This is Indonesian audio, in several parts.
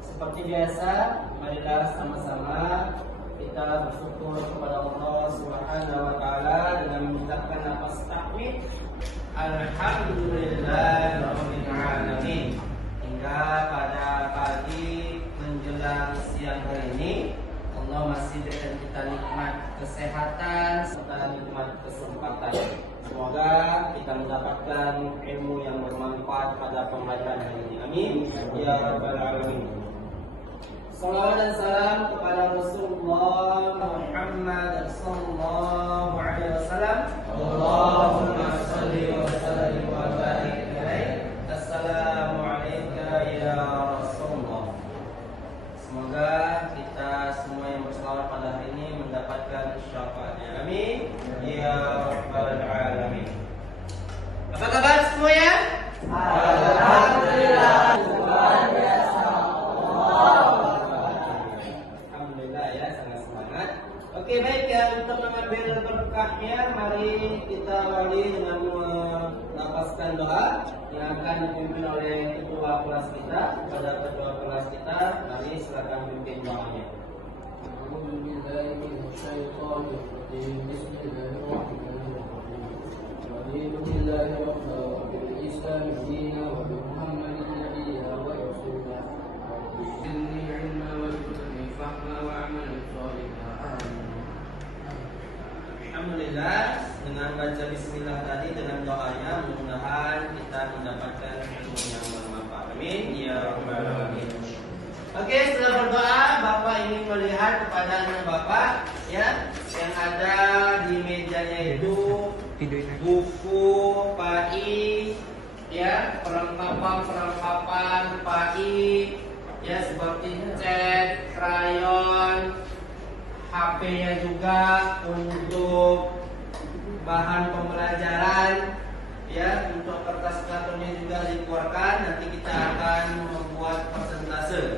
Seperti biasa, marilah sama-sama kita bersyukur kepada Allah Subhanahu wa taala dengan mengucapkan lafaz takbir Alhamdulillahirabbil alamin. Hingga pada pagi menjelang siang hari ini Allah masih berikan kita nikmat kesehatan serta nikmat kesempatan. Semoga kita mendapatkan ilmu yang bermanfaat pada pembelajaran hari ini. Amin ya rabbal alamin. Salawat dan salam kepada Rasulullah Muhammad sallallahu alaihi wasallam. Allahumma shalli wa sallim wa barik alaihi. Assalamu alayka ya Rasulullah. Semoga kita semua yang berselawat pada hari ini mendapatkan syafaatnya. Amin ya rabbal alamin. Apa kabar semuanya? Alhamdulillah. Luar biasa. Alhamdulillah ya, sangat semangat. Oke, baik ya, untuk mengambil berkahnya mari kita awali dengan melafazkan doa yang akan dipimpin oleh ketua kelas kita. Kepada ketua kelas kita, mari silakan pimpin doanya. Alhamdulillah, dengan baca bismillah tadi dengan doanya mudah-mudahan kita mendapatkan ilmu yang bermanfaat. Amin ya rabbal alamin. Oke, setelah berdoa, Bapak ingin melihat kepada anak Bapak ya yang ada di mejanya itu buku PAI ya, perlengkapan PAI ya, seperti cat, krayon, HP-nya juga untuk bahan pembelajaran ya, untuk kertas kartonnya juga dikeluarkan. Nanti kita akan membuat persentase.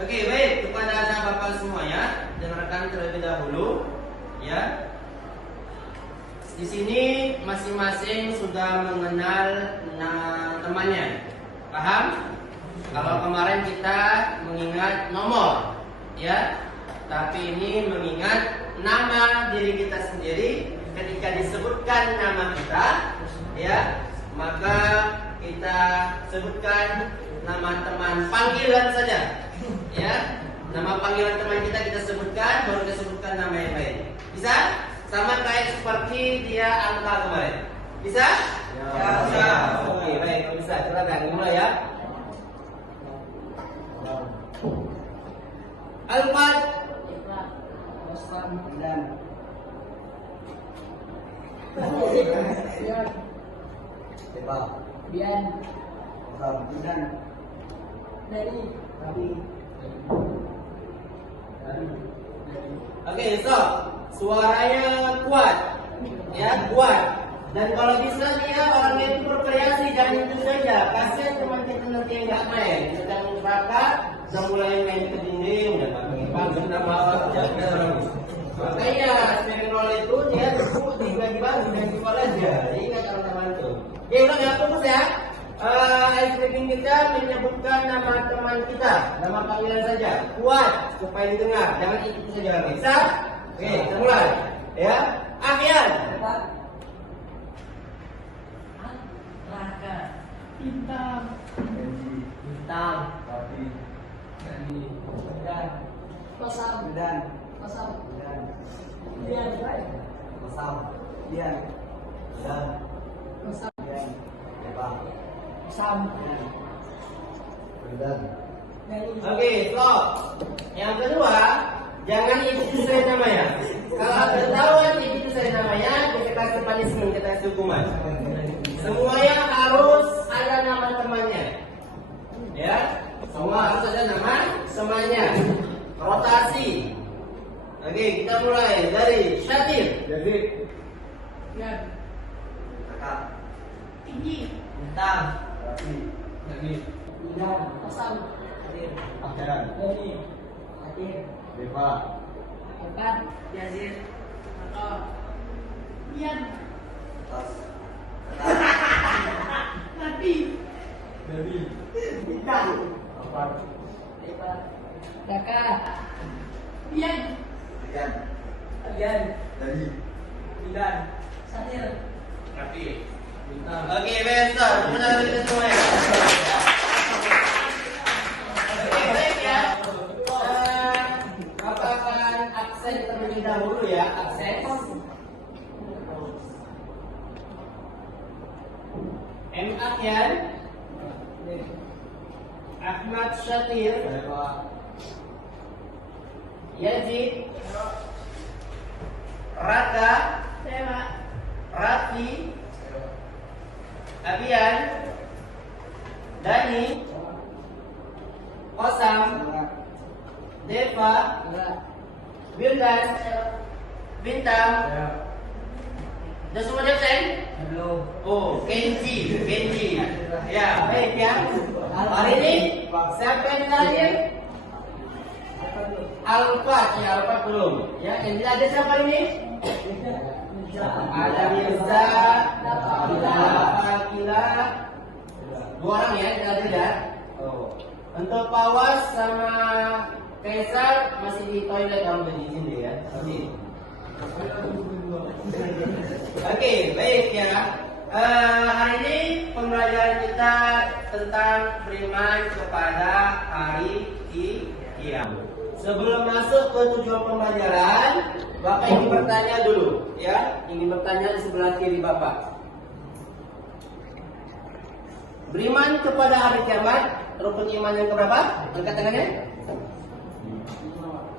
Oke, baik, kepada anak Bapak semuanya, dengarkan terlebih dahulu ya. Di sini masing-masing sudah mengenal temannya. Paham? Kalau kemarin kita mengingat nomor ya, tapi ini mengingat nama diri kita sendiri. Ketika disebutkan nama kita ya, maka kita sebutkan nama teman panggilan saja ya. Nama panggilan teman kita sebutkan, baru kita sebutkan nama yang lain. Bisa? Sama kayak seperti dia angka kemarin. Bisa? Ya, bisa. Oke, baik, bisa. Silakan dimulai ya. Alfat dan Bian Oke, so suaranya kuat ya, kuat. Dan kalau bisa dia orangnya itu berkreasi, jangan itu saja. Kasihan teman kita nanti yang nggak main, sedang neraka, sudah mulai main ke dinding, udah panggil nama orang. Makanya Spiritual itu dia disebut tiba-tiba sudah jual aja. Ingat teman-teman itu. Ya udah nggak fokus ya. Ice breaking kita menyebutkan nama teman kita, nama panggilan saja. Kuat supaya didengar, jangan ikut saja. Bisa? Oke, kita mulai. Ya, Akhyan. Raka. Bintang. Bintang. Tapi. Dan. Pasang. Dan. Pasang. Dan. Dian. Pasang. Dian. Dan. Pasang. Dian. Bang. Pasang. Dan. Oke, stop. Yang kedua, jangan ikuti saya namanya. Kalau ketahuan ikuti saya namanya, kita kasih punishment, kita kasih hukuman. Semuanya harus ada nama temannya. Ya, semua harus ada nama temannya. Rotasi. Oke, kita mulai dari Syatir. Jadi. Ya. Kakak. Tinggi. Bintang. Rapi. Jadi. Bintang. Pasang. Hadir. Akhiran. Jadi. Hadir. Deva. Bukan. Yazid. Atau. Ian. Atas. Nabi. Nabi. Daka. Bian. Bilan. Satir. Oke, besok benar kita semua ya. Oke, baik ya. Bapak akan absen terlebih dahulu ya, absen. M. Akyan, Ahmad Syatir, Yazid, Raka, Rafi, Abian, Dani, Osam, Deva, Wildan, Bintang. Sudah semua absen? Oh, Kenji. Ya, baik ya. Hari ini siapa yang terakhir? Alfat belum. Ya, yang tidak ada siapa ini? Ada Mirza, Akila, 2 orang ya, kita lihat. Oh. Untuk Pawas sama Kaisar masih di toilet kamu di sini ya. Oke, baik ya. Hari ini pembelajaran kita tentang beriman kepada hari kiamat. Sebelum masuk ke tujuan pembelajaran, Bapak ingin bertanya dulu, ya. Ingin bertanya di sebelah kiri Bapak. Beriman kepada hari kiamat, rukun iman yang keberapa? Angkat tangannya.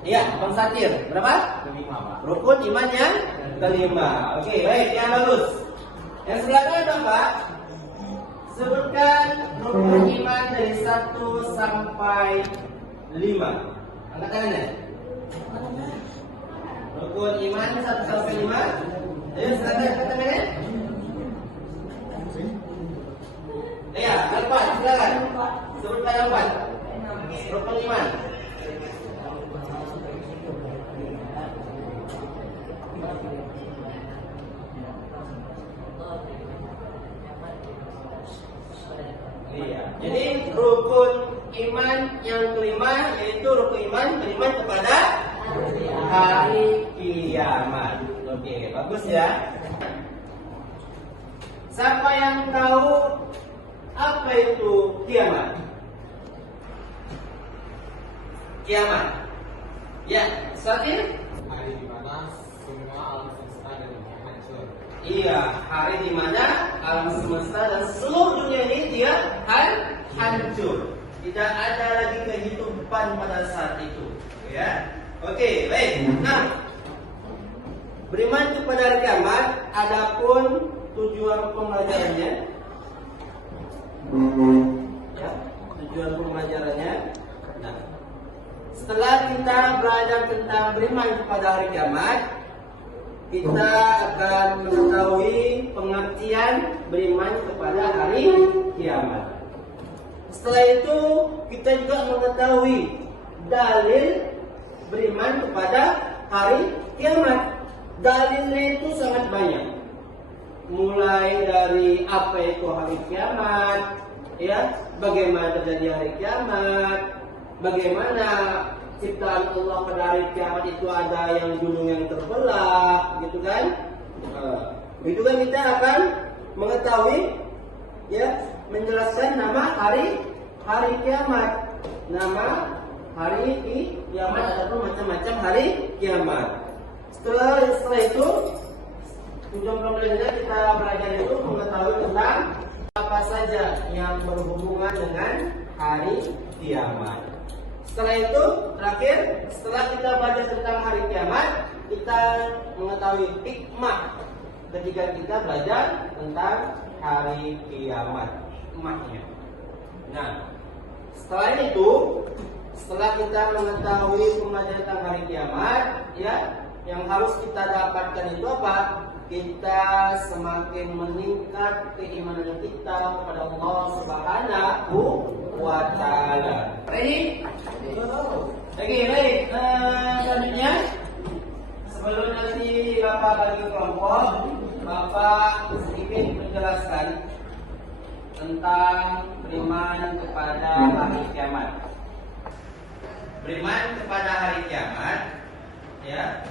Iya, Bang Satir. Berapa? Kelima. Rukun iman yang kelima. Oke, baik, ya bagus. Yang sebelah kanan Bapak, sebutkan rukun iman dari 1 sampai 5. Angkat tangannya. Rukun iman 1 sampai 5. Ayo silakan angkat tangannya. Ya, Alfat, silakan. Sebutkan Alfat. Rukun iman. Iya. Jadi rukun iman yang kelima yaitu rukun iman beriman kepada hari kiamat. Oke, bagus ya. Siapa yang tahu apa itu kiamat? Kiamat. Ya, Satir? Hari di mana semua alam semesta dan dunia hancur. Iya, hari di mana alam semesta dan seluruh dunia ini dia hancur. Tidak ada lagi kehidupan pada saat itu. Ya, oke, baik. Nah, beriman kepada hari kiamat. Adapun tujuan pembelajarannya, ya, tujuan pembelajarannya. Nah, setelah kita belajar tentang beriman kepada hari kiamat, kita akan mengetahui pengertian beriman kepada hari kiamat. Setelah itu kita juga mengetahui dalil beriman kepada hari kiamat. Dalilnya itu sangat banyak. Mulai dari apa itu hari kiamat, ya, bagaimana terjadi hari kiamat, bagaimana ciptaan Allah pada hari kiamat itu ada yang gunung yang terbelah, gitu kan? Itu kan kita akan mengetahui, ya, menjelaskan nama hari kiamat, nama hari kiamat ataupun macam-macam hari kiamat. Setelah itu tujuan pembelajaran kita belajar itu mengetahui tentang apa saja yang berhubungan dengan hari kiamat. Setelah itu, terakhir, setelah kita belajar tentang hari kiamat, kita mengetahui hikmah ketika kita belajar tentang hari kiamat, hikmahnya. Nah, setelah itu, setelah kita mengetahui pembelajaran tentang hari kiamat, ya, yang harus kita dapatkan itu apa? Kita semakin meningkat keimanan kita kepada Allah Subhanahu wa Ta'ala. Ready? Oke, baik. Selanjutnya, sebelum nanti Bapak bagi kelompok, Bapak sedikit menjelaskan tentang beriman kepada hari kiamat. Beriman kepada hari kiamat, ya,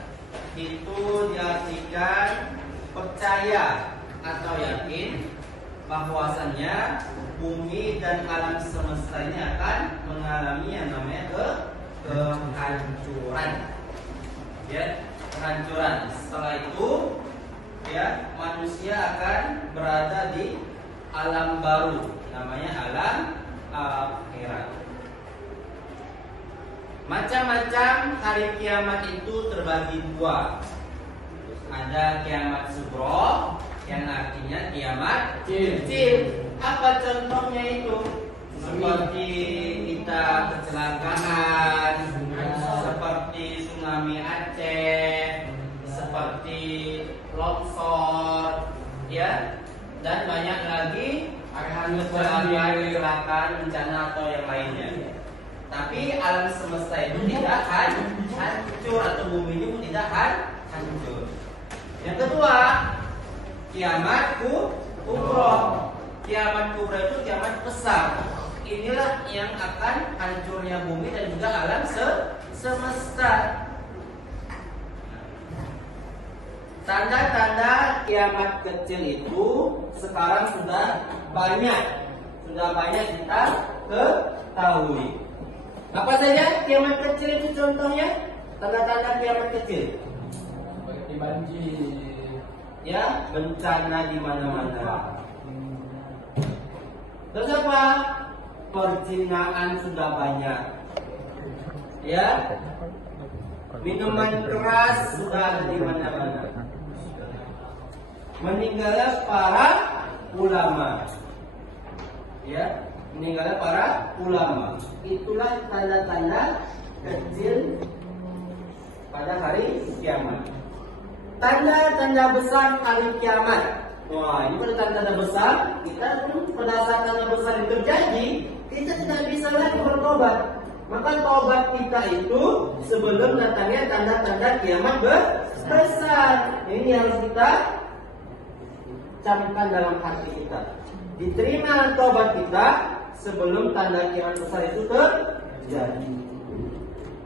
itu diartikan percaya atau yakin bahwasannya bumi dan alam semesta ini akan mengalami yang namanya kehancuran. Ya, kehancuran. Setelah itu, ya, manusia akan berada di alam baru, namanya alam akhirat. Macam-macam hari kiamat itu terbagi dua. Ada kiamat sugro, yang artinya kiamat kecil. Apa contohnya itu? Seperti kita kecelakaan, seperti tsunami Aceh, seperti longsor, ya, dan banyak lagi kecelakaan, bencana atau yang lainnya. Tapi alam semesta itu tidak hancur, atau bumi itu tidak hancur. Yang kedua, kiamat kubro. Kiamat kubro itu kiamat besar. Inilah yang akan hancurnya bumi dan juga alam semesta. Tanda-tanda kiamat kecil itu sekarang sudah banyak kita ketahui. Apa saja kiamat kecil itu contohnya? Tanda-tanda kiamat kecil. Seperti banjir. Ya, bencana di mana-mana. Terus apa? Perzinaan sudah banyak. Ya. Minuman keras sudah ada di mana-mana. Meninggalnya para ulama. Ya, meninggalnya para ulama. Itulah tanda-tanda kecil pada hari kiamat. Tanda-tanda besar hari kiamat. Wah, ini pada tanda-tanda besar. Kita pun pada saat tanda besar itu terjadi, kita tidak bisa lagi bertobat. Maka tobat kita itu sebelum datangnya tanda-tanda kiamat besar. Ini harus kita camkan dalam hati kita. Diterima tobat kita sebelum tanda kiamat besar itu terjadi.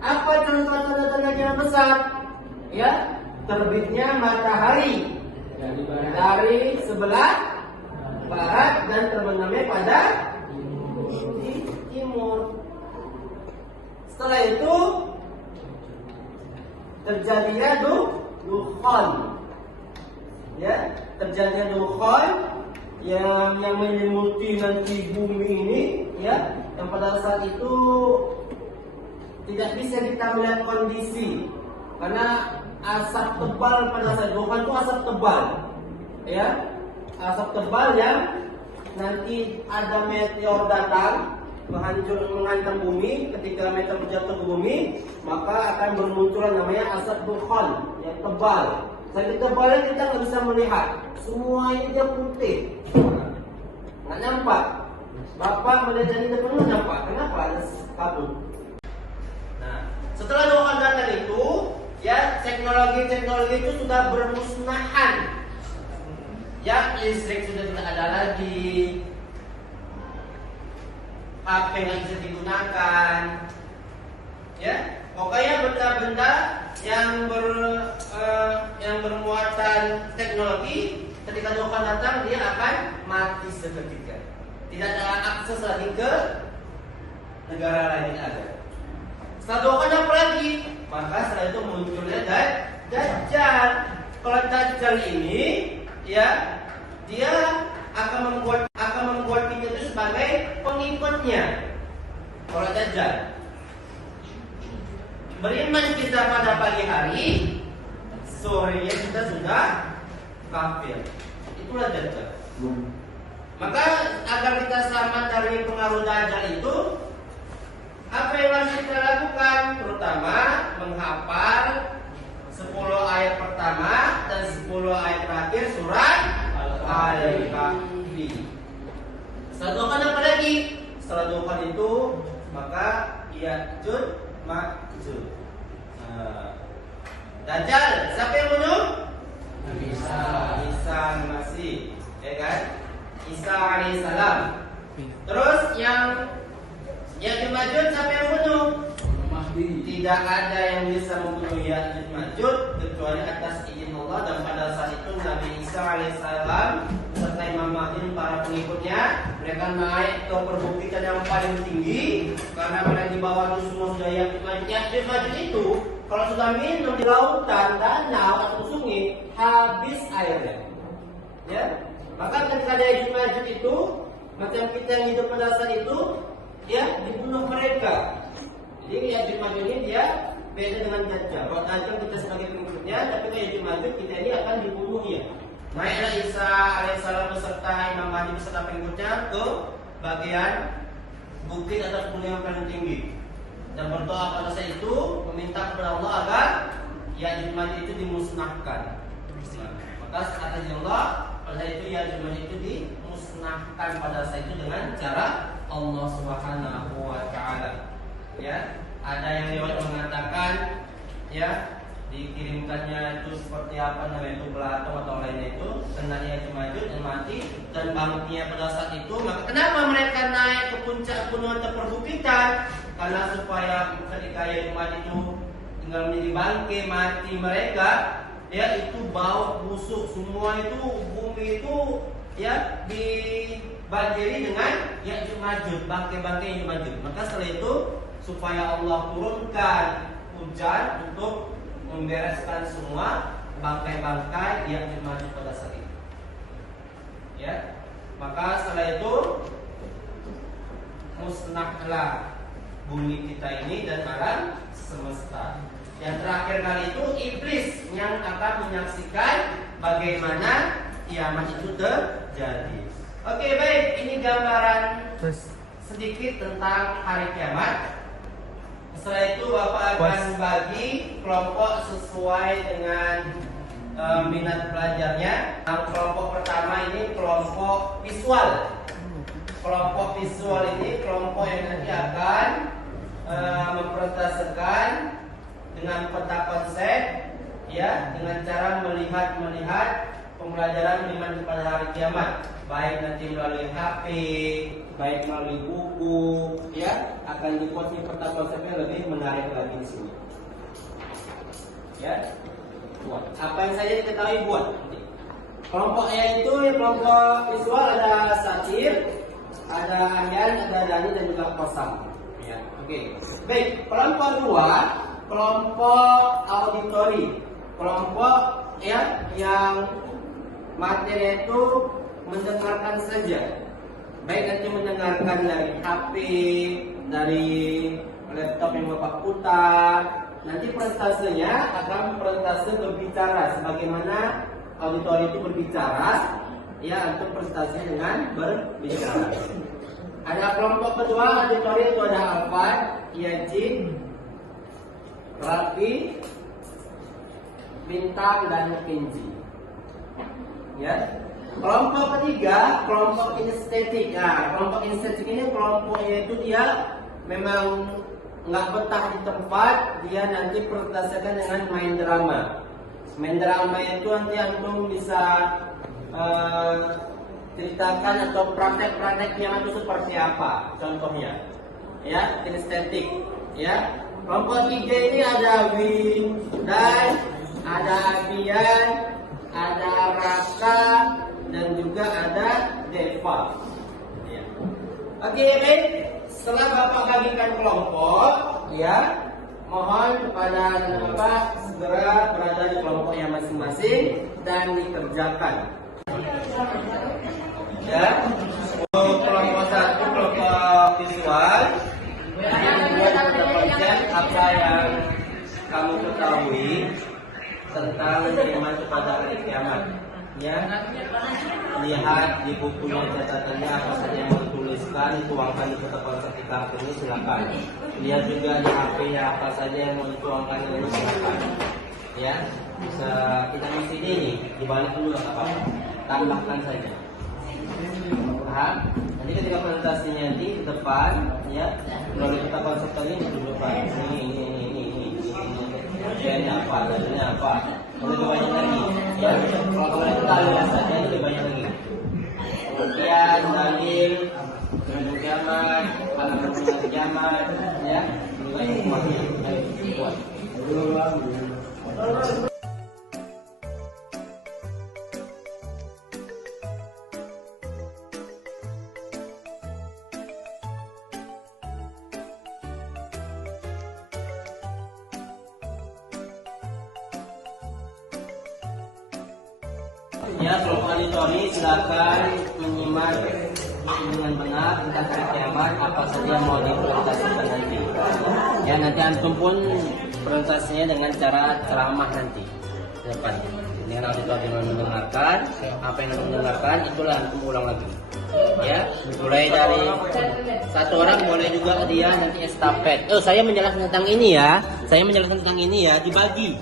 Apa contoh tanda-tanda kiamat besar? Ya, terbitnya matahari dari sebelah barat dan terbenamnya pada timur. Setelah itu terjadinya dukhan. Ya, terjadinya dukhan yang menyelimuti nanti bumi ini, ya, yang pada saat itu tidak bisa kita melihat kondisi karena asap tebal. Pada saat dukhan itu asap tebal, ya, asap tebal yang nanti ada meteor datang menghantam bumi. Ketika meteor jatuh ke bumi, maka akan bermunculan namanya asap dukhan yang tebal. Saking tebalnya kita nggak bisa melihat, semua ini dia putih, nggak nampak. Bapak melihat dari depan nggak nampak, kenapa? Ada kabut. Nah, setelah dukhan datang itu, ya, teknologi itu sudah bermusnahan. Ya, listrik sudah tidak ada lagi, HP nggak bisa digunakan. Ya, pokoknya benda-benda yang bermuatan teknologi, ketika dukhan datang dia akan mati seketika. Tidak ada akses lagi ke negara lain yang ada. Setelah dukhan apa lagi? Maka setelah itu munculnya Dajjal. Kalau Dajjal ini, ya, dia akan membuat kita itu sebagai pengikutnya. Kalau Dajjal, beriman kita pada pagi hari, sorenya kita sudah kafir. Itulah Dajjal. Maka agar kita selamat dari pengaruh Dajjal itu, apa yang harus kita lakukan? Terutama menghafal 10 ayat pertama dan 10 ayat terakhir surat Al-Kahfi. Setelah dukhan apa lagi? Setelah dukhan itu maka Ya'juj Ma'juj. Dajjal, siapa yang bunuh? Isa Masih, ya kan? Isa alaihissalam. Terus yang Ya'juj Ma'juj siapa yang bunuh? Mahdi. tidak ada yang bisa membunuh Ya'juj Ma'juj kecuali atas izin Allah. Dan pada saat itu Nabi Isa alaihissalam serta Imam Mahdi dan para pengikutnya, mereka naik ke perbukitan yang paling tinggi karena mereka di bawah itu semua sudah Ya'juj Ma'juj. Ya'juj Ma'juj itu kalau sudah minum di lautan, danau atau sungai, habis airnya. Ya, maka ketika ada Ya'juj Ma'juj itu, macam kita yang hidup pada saat itu, ya dibunuh mereka. Jadi Ya'juj Ma'juj ini dia beda dengan Dajjal. Kalau Dajjal kita sebagai pengikutnya, tapi kalau Ya'juj Ma'juj kita ini akan dibunuh ya. Naiklah Isa alaihissalam beserta Imam Mahdi beserta pengikutnya ke bagian bukit atau gunung yang paling tinggi dan berdoa pada saat itu meminta kepada Allah agar Ya'juj Ma'juj itu dimusnahkan. Maka kata Allah pada saat itu Ya'juj Ma'juj itu dimusnahkan pada saat itu dengan cara Allah Subhanahu wa taala. Ya, ada yang riwayat mengatakan ya dikirimkannya itu seperti apa namanya itu belatung atau lainnya itu kena Ya'juj Ma'juj dan mati dan bangkitnya pada saat itu. Maka kenapa mereka naik ke puncak gunung atau perbukitan? Karena supaya ketika Ya'juj Ma'juj itu tinggal menjadi bangkai mati mereka, ya itu bau busuk semua itu bumi itu ya dibanjiri dengan Ya'juj Ma'juj, bangkai-bangkai Ya'juj Ma'juj. Maka setelah itu supaya Allah turunkan hujan untuk membereskan semua bangkai-bangkai Ya'juj Ma'juj pada saat itu. Ya, maka setelah itu musnahlah bumi kita ini dan alam semesta. Yang terakhir kali itu iblis yang akan menyaksikan bagaimana kiamat itu terjadi. Oke, baik, ini gambaran sedikit tentang hari kiamat. Setelah itu Bapak akan bagi kelompok sesuai dengan minat belajarnya. Yang kelompok pertama ini kelompok visual. Kelompok visual ini kelompok yang nanti akan mempresentasikan dengan peta konsep, ya, dengan cara melihat pembelajaran iman pada hari kiamat, baik nanti melalui HP, baik melalui buku, ya, akan dibuat peta konsepnya lebih menarik lagi di sini. Ya, buat apa yang saya ketahui buat. Kelompoknya itu kelompok visual ada satir, ada ahyan, ada dani dan juga kosam. Ya, oke. Baik, kelompok dua, kelompok auditori, kelompok ya yang materi itu mendengarkan saja. Baik nanti mendengarkan dari HP, dari laptop yang Bapak putar. Nanti presentasinya akan presentasi berbicara sebagaimana auditori itu berbicara, ya, untuk presentasi dengan berbicara. Ada kelompok kedua auditori itu ada Alfad, Yajid, Rafi, Bintang dan Kenji. Ya. Kelompok ketiga, kelompok kinestetik. Nah, kelompok kinestetik ini kelompoknya itu dia memang nggak betah di tempat, dia nanti presentasikan dengan main drama. Main drama itu nanti antum bisa ceritakan atau praktek-prakteknya itu seperti apa contohnya, ya, kinestetik, ya. Kelompok tiga ini ada Win, dan ada Abian, ada Raka, dan juga ada Deva. Ya. Oke, baik. Setelah Bapak bagikan kelompok, ya, mohon kepada Bapak segera berada di kelompoknya masing-masing dan dikerjakan. Ya, untuk kelompok satu, kelompok visual, buat konsep apa yang kamu ketahui tentang iman kepada hari kiamat. Ya, lihat di bukunya catatannya apa saja yang dituliskan, tuangkan di peta konsep di kartu ini silakan. Lihat juga di HP nya apa saja yang mau dituangkan ini silakan. Ya, bisa kita mesti ini dibalik dulu nggak apa-apa, tambahkan saja. Paham? Nanti ketika presentasinya di depan, ya, melalui peta konsep tadi ditunjukkan ini apa, dalilnya apa, lebih banyak lagi. Ya, kalau kalian itu dalilnya saja lebih banyak lagi. Kemudian dalil, penunjuk kiamat, alamat kiamat, ya, juga hikmahnya. Ayo, buat. Ya, kelompok auditori silakan menyimak dengan benar tentang hari kiamat apa saja yang mau dipresentasikan nanti. Ya, nanti antum pun presentasinya dengan cara ceramah nanti di depan. Ini auditor yang mendengarkan, apa yang antum dengarkan itulah antum ulang lagi. Ya, mulai dari satu orang, boleh juga dia nanti estafet. Oh, saya menjelaskan tentang ini ya. Saya menjelaskan tentang ini ya, dibagi.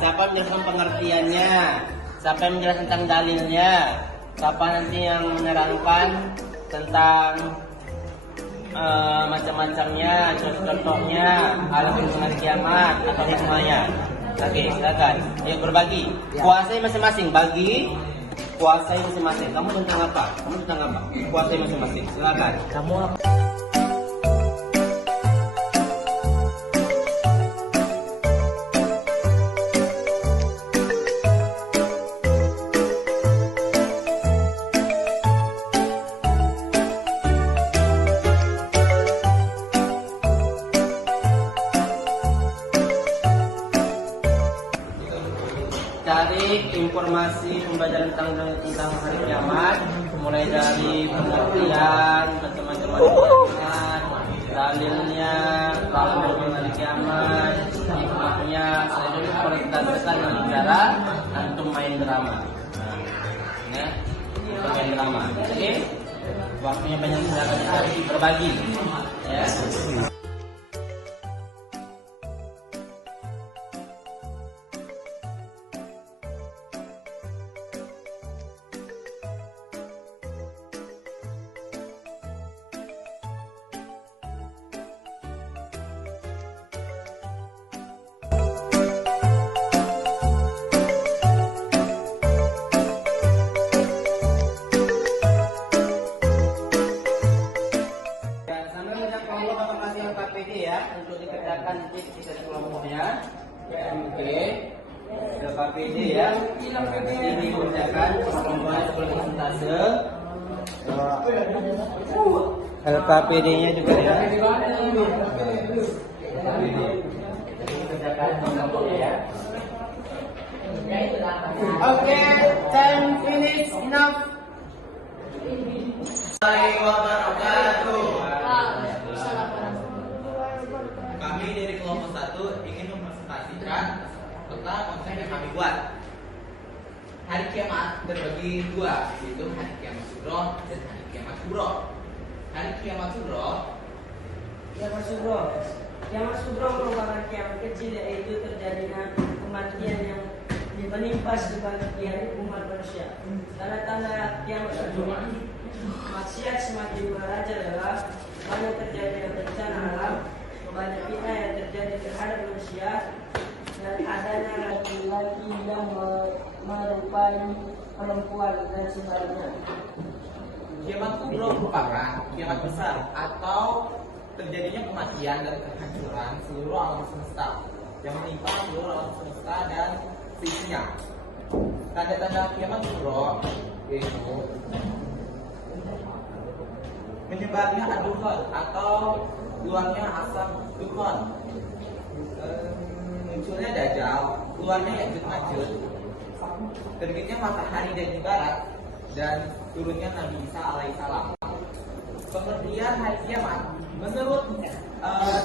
Siapa menjelaskan pengertiannya? Siapa yang menjelaskan tentang dalilnya? Siapa nanti yang menerangkan tentang macam-macamnya, contoh-contohnya, alamat hari kiamat atau hikmahnya? Oke, silakan. Ayo berbagi. Kuasai masing-masing. Bagi. Kuasai masing-masing. Kamu tentang apa? Kamu tentang apa? Kuasai masing-masing. Silakan. Kamu apa? Cari informasi pembelajaran tentang hari kiamat, mulai dari pengertian, macam-macam dalilnya, kalau hari kiamat, hikmahnya. Saya dulu presentasikan dengan cara antum main drama. Ya, main drama. Oke, waktunya banyak, silakan dicari, berbagi. Ya. Untuk dikerjakan nanti kita di kelompoknya. Oke, LKPD ya. Ini dikerjakan kelompoknya sebelum presentase. LKPD-nya juga ya. Dikerjakan kelompoknya ya. Oke, time finish, enough. Kami dari kelompok 1 ingin mempresentasikan tentang konsep yang kami buat. Hari kiamat terbagi dua, yaitu hari kiamat sugro dan hari kiamat kubro. Hari kiamat sugro merupakan kiamat kecil, yaitu terjadinya kematian yang menimpa sebagian umat manusia. Tanda-tanda kiamat sugro, maksiat semakin merajalela, banyak terjadinya bencana alam, banyak fitnah yang terjadi terhadap manusia, dan adanya laki-laki yang merupai perempuan dan sebaliknya. Kiamat kubro merupakan kiamat besar atau terjadinya kematian dan kehancuran seluruh alam semesta yang menimpa seluruh alam semesta dan seisinya. Tanda-tanda kiamat kubro yaitu menyebarnya ad-dukhon atau keluarnya asap dukhon, munculnya dajjal, keluarnya Ya'juj-Ma'juj, terbitnya matahari dari barat, dan turunnya Nabi Isa alaihissalam. Pengertian hari kiamat menurut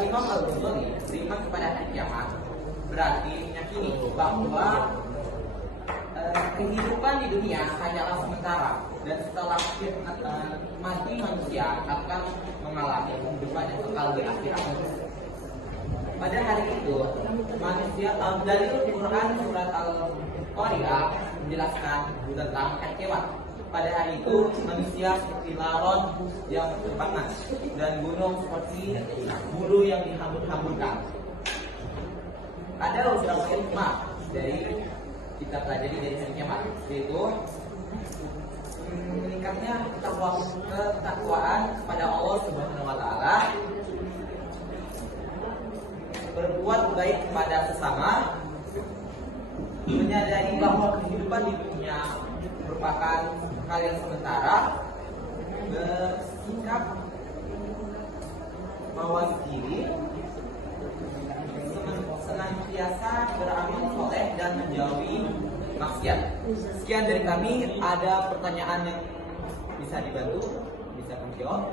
Imam Al-Ghazali, beriman kepada hari kiamat berarti meyakini bahwa kehidupan di dunia hanyalah sementara, dan setelah mati manusia akan mengalami kehidupan yang kekal di akhirat. Pada hari itu manusia, dari Quran surat Al-Qari'ah menjelaskan tentang hari kiamat. Pada hari itu manusia seperti laron yang berterbangan dan gunung seperti bulu yang dihambur-hamburkan. Ada beberapa hikmah dari kita pelajari dari hari kiamat, yaitu meningkatnya ketakwaan kepada Allah Subhanahu wa taala, berbuat baik kepada sesama, menyadari bahwa kehidupan di dunia merupakan hal yang sementara, bersikap mawas diri, senantiasa beramal soleh dan menjauhi maksiat. Sekian dari kami. Ada pertanyaan yang bisa dibantu, bisa kami jawab.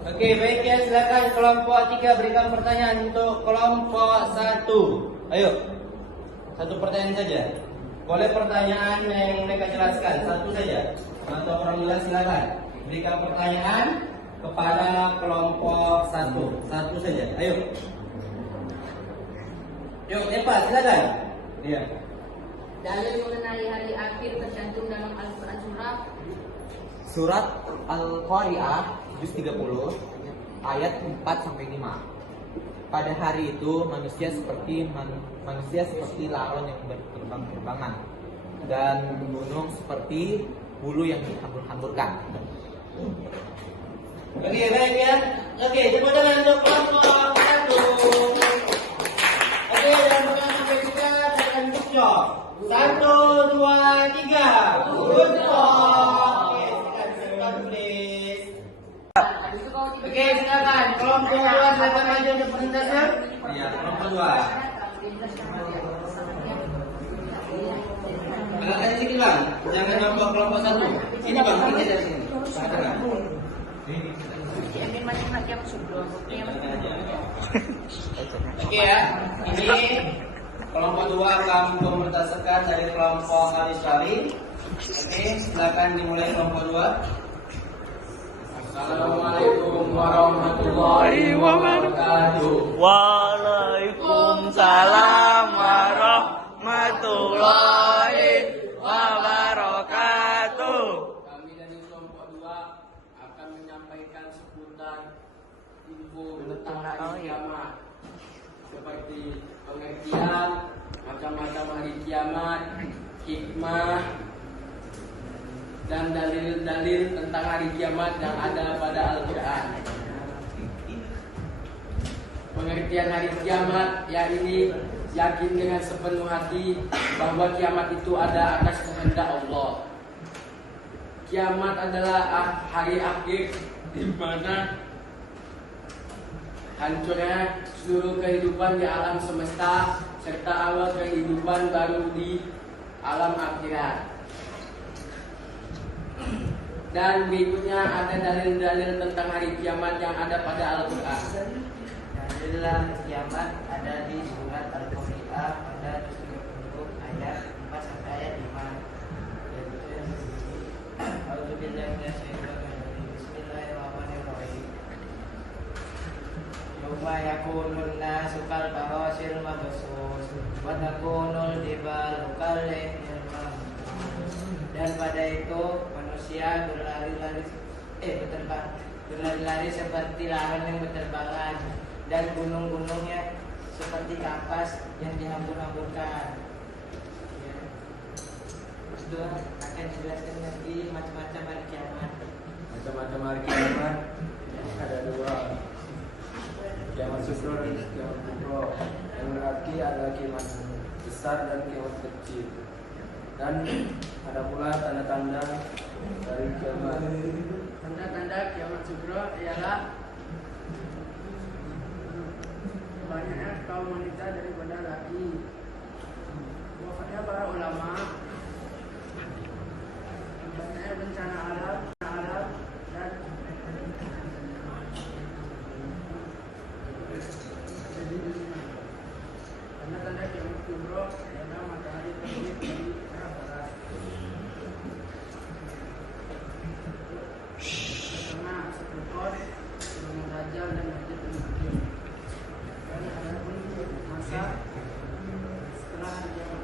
Oke, baik ya, silakan kelompok 3 berikan pertanyaan untuk kelompok 1. Ayo, satu pertanyaan saja. Boleh pertanyaan yang mereka jelaskan, satu saja. Atau orang jelas silakan berikan pertanyaan kepada kelompok 1. Satu saja, ayo. Yuk, Epa, silakan. Iya. Dalil mengenai hari akhir tercantum dalam Al-Quran Surat Al-Qari'ah juz 30 ayat 4-5. Pada hari itu manusia seperti laron yang berterbang-terbangan dan gunung seperti bulu yang dihambur-hamburkan. Oke, baik ya. Oke, tepuk tangan untuk kelompok 1. Oke, dan pertanyaan sampai 3 saya akan jawab. 1, 2, 3. Good job. Oke, silakan please. Oke, silakan. Kelompok 2 silakan maju untuk presentasi. Iya, kelompok 2. Agak sedikit bang, jangan nampak kelompok 1. Sini bang, ini dari sini. Tengah. Oke ya, ini kelompok 2 akan memerintahkan dari kelompok Alisari. Oke, silakan dimulai kelompok 2. Assalamualaikum warahmatullahi wabarakatuh. Waalaikumsalam warahmatullahi wabarakatuh. Kami dari kelompok 2 akan menyampaikan seputar info tentang hari kiamat, seperti pengertian macam-macam hari kiamat, hikmah, dan dalil-dalil tentang hari kiamat yang ada pada Al-Quran. Pengertian hari kiamat, yakni yakin dengan sepenuh hati bahwa kiamat itu ada atas kehendak Allah. Kiamat adalah hari akhir di mana hancurnya seluruh kehidupan di alam semesta serta awal kehidupan baru di alam akhirat. Dan berikutnya ada dalil-dalil tentang hari kiamat yang ada pada Al-Quran. Dalil kiamat ada di surat Al-Qari'ah pada juz 30 ayat 4 sampai ayat 5. A'udzubillahi minasyaitonir rajim. Bismillahirrahmanirrahim. Yauma yakunun nasu kal farasil mabsus wa takunul jibalu kal laylil mahfuz. Dan pada itu manusia berlari-lari seperti laron yang berterbangan, dan gunung-gunungnya seperti kapas yang dihambur-hamburkan. Ya. Terus doa akan dijelaskan lagi macam-macam hari kiamat. Macam-macam hari kiamat ada 2. Kiamat sugro dan kiamat kubro, yang berarti ada kiamat besar dan kiamat kecil. Dan ada pula tanda-tanda dari kiamat. Tanda-tanda kiamat sugro ialah banyaknya kaum wanita daripada laki, wafatnya para ulama, banyaknya bencana alam dan tanda-tanda kiamat kubro ialah matahari terbit dari arah barat. Karena seperti Sulaiman Dajjal dan Ya'juj dan Ma'juj. Dan ada pun masa setelah hari kiamat.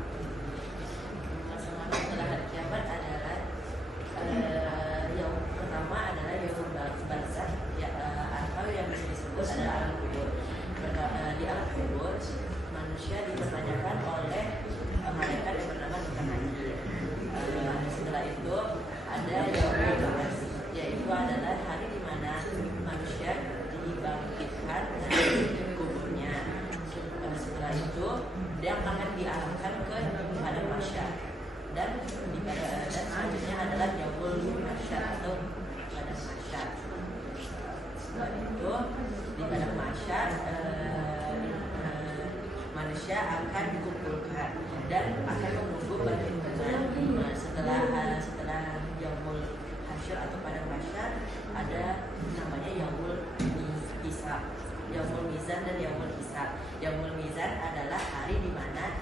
mizan dan yaumul hisab. Yaumul mizan adalah hari di mana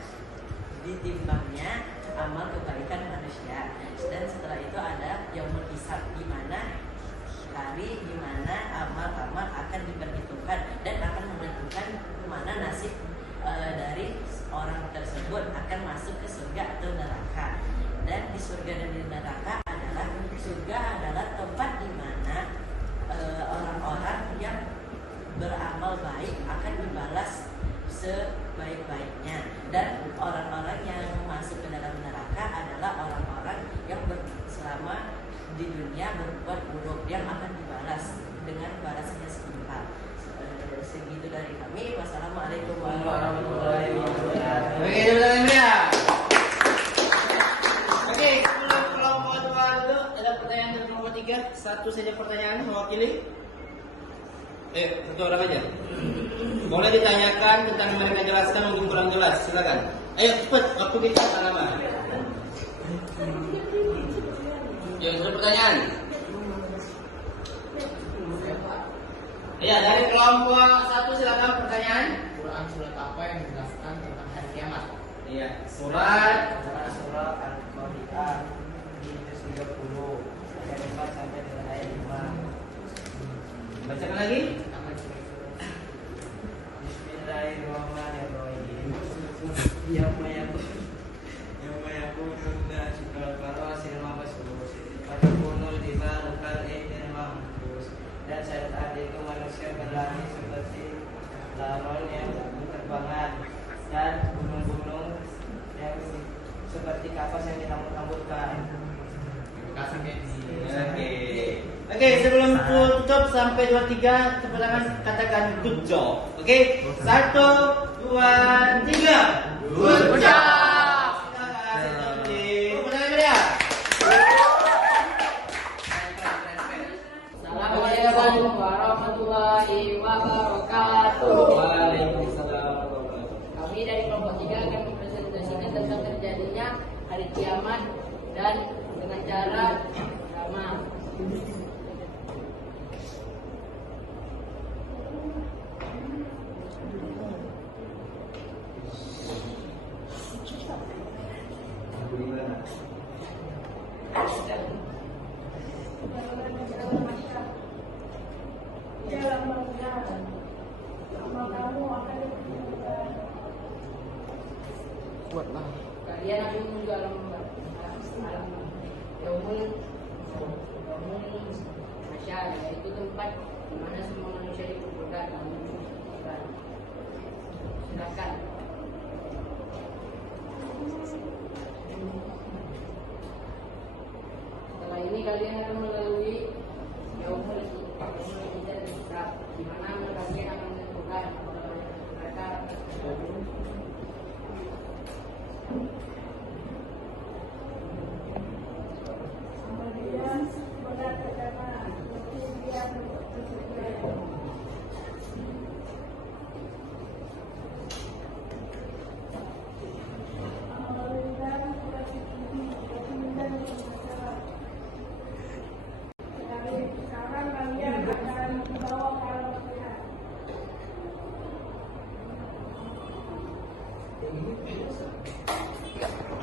ditimbangnya amal kebaikan manusia, dan setelah itu ada yaumul hisab, di mana hari di mana amal-amal akan diperhitungkan dan akan menentukan mana nasib dari orang tersebut akan masuk ke surga atau neraka. Dan di surga dan di neraka adalah, surga adalah tempat di mana orang-orang yang beramal baik akan dibalas sebaik-baiknya, dan orang-orang yang masuk ke dalam neraka adalah orang-orang yang selama di dunia berbuat buruk yang akan dibalas dengan balasannya setimpal. Segitu dari kami. Wassalamualaikum warahmatullahi wabarakatuh. Oke, sebelum kelompok 2 dulu, ada pertanyaan dari kelompok 3. Satu saja pertanyaan mewakili. Satu orang aja. Boleh ditanyakan tentang yang mereka jelaskan, mungkin kurang jelas. Silakan. Ayo cepat, waktu kita tak lama. Ya, ada pertanyaan. Ya, dari kelompok 1 silakan pertanyaan. Quran surat apa yang menjelaskan tentang hari kiamat? Iya, surat Al-Qari'ah di juz 30 ayat 4 sampai dengan ayat 5. bacakan lagi. Bismillahirrahmanirrahim. Yauma yakunun nasu kal farasil mabsus fatakunul jibalu kal ihil mahfuz. Dan saat itu manusia berlari seperti laron yang berterbangan, dan gunung-gunung yang seperti kapas yang dirambut-rambutkan. Oke, sebelum tutup sampai 23, sebenarnya katakan good job. Oke, 1, 2, 3. Good job. Assalamualaikum warahmatullahi wabarakatuh. Waalaikumsalam. Kami dari kelompok 3 akan mempresentasikan tentang terjadinya hari kiamat dan dengan cara drama. Kalian akan menuju alam yaumul masyar, yaitu tempat di mana semua manusia dikumpulkan. Silakan. Setelah ini kalian akan melalui yaumul hisab, di mana kalian akan menentukan mereka.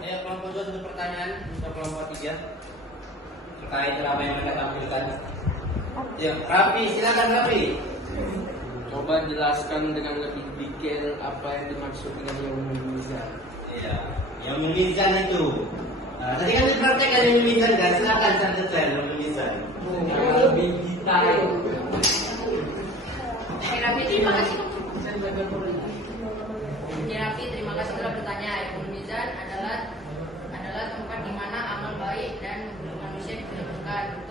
Ayo, kelompok 2 satu pertanyaan untuk kelompok 3 terkait apa yang mereka tampilkan. Ya, Rafi, silakan Rafi. Coba jelaskan dengan lebih detail apa yang dimaksud dengan yaumul mizan. Iya, yang memizan itu. Nah, tadi kan dipraktekkan yang memizan kan, silakan santai yang memizan. Lebih detail. Rafi, terima kasih. Rafi, terima kasih telah bertanya. Yaumul mizan adalah tempat di mana amal baik dan manusia dipertemukan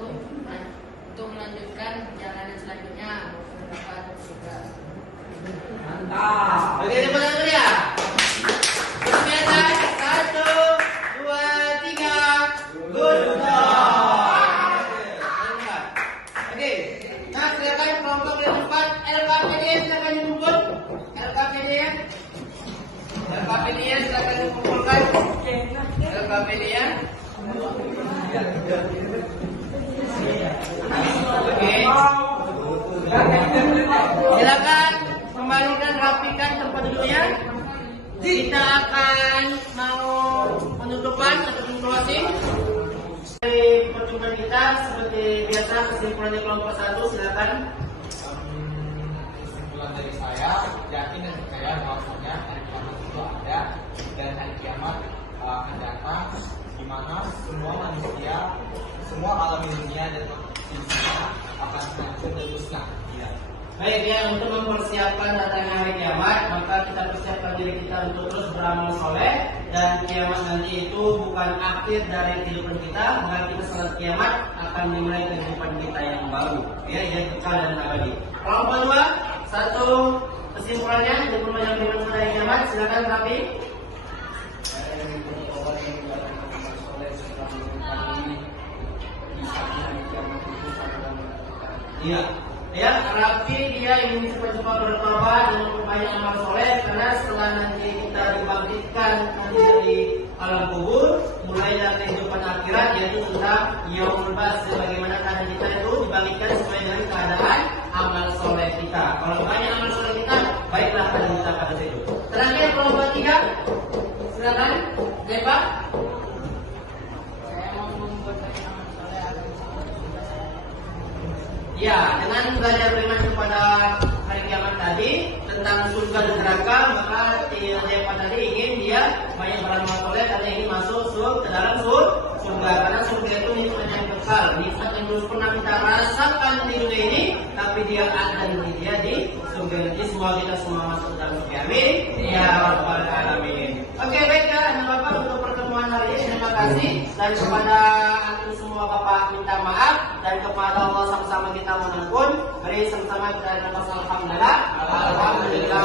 untuk melanjutkan perjalanan selanjutnya. Mantap. Oke, tepuk tangan ya. Berbiasa, 1, 2, 3. Good job. Oke, nah silakan kelompok yang 4 LKPD silakan dikumpul. LKPD silakan dikumpulkan. LKPD ya. Oke. Silakan kembalikan, rapikan tempat duduknya. Kita akan mau penutupan atau closing dari pertemuan kita seperti biasa. Kesimpulannya kelompok 1, silakan. Kesimpulan dari saya, yakin dan percaya bahwasanya hari kiamat itu ada dan hari kiamat akan datang, di mana semua manusia, semua alam dunia dan isinya akan hancur dan musnah. Baik ya, untuk mempersiapkan datangnya hari kiamat, maka kita persiapkan diri kita untuk terus beramal soleh, dan kiamat nanti itu bukan akhir dari kehidupan kita, maka kita setelah kiamat akan dimulai kehidupan kita yang baru, ya, yang kekal dan abadi. Kelompok 2, satu kesimpulannya untuk yang dimaksud dari kiamat, silakan Rafi. Iya. Ya, Rafi dia ingin cepat-cepat bertobat dan memperbanyak amal soleh, karena setelah nanti kita dibangkitkan nanti dari alam kubur, mulai dari kehidupan akhirat, yaitu tentang yaumul ba'ts, sebagaimana keadaan kita itu dibangkitkan sesuai dengan keadaan amal soleh kita. Kalau banyak amal soleh kita, baiklah keadaan kita pada situ. Terakhir kelompok 3, silakan, Pak. Ya, dengan belajar beriman kepada hari kiamat tadi tentang surga dan neraka, maka Dewa tadi ingin dia banyak beramal soleh karena ingin masuk ke dalam surga. Karena surga itu nikmat yang kekal, nikmat yang belum pernah kita rasakan di dunia ini, tapi dia ada di dia di surga nanti. Semua kita semua masuk dalam surga. Amin. Ya Rabbal Alamin. Oke, baik ya, Bapak, untuk pertemuan hari ini terima kasih, dan kepada antum semua Bapak minta maaf, dan kepada Allah sama-sama kita mengampun. Mari sama-sama kita alhamdulillah. Alhamdulillah.